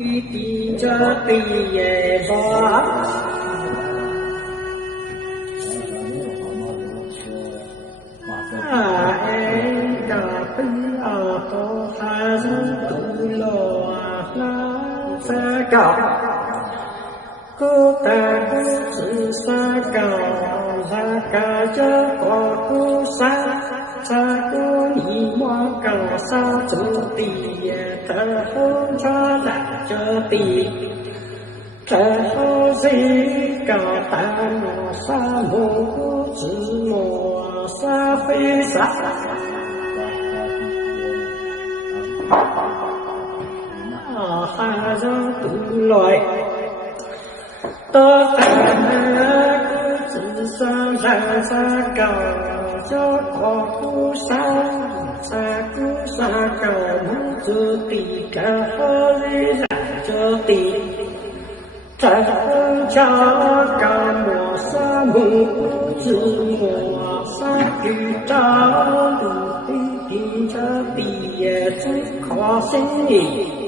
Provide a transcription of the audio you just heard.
地着地也说，哎，个不要多还是不落那这个，古代古是三个，那个就过古山。这个你莫搞啥子的也得红茶来着的，这后谁搞大漠沙漠不知我沙飞沙，还让不来，到那个自上山上搞。这个故山，这故山高木子地，这河里染着地，这红桥高莫沙木不知莫沙雨照路地，这地也最可惜。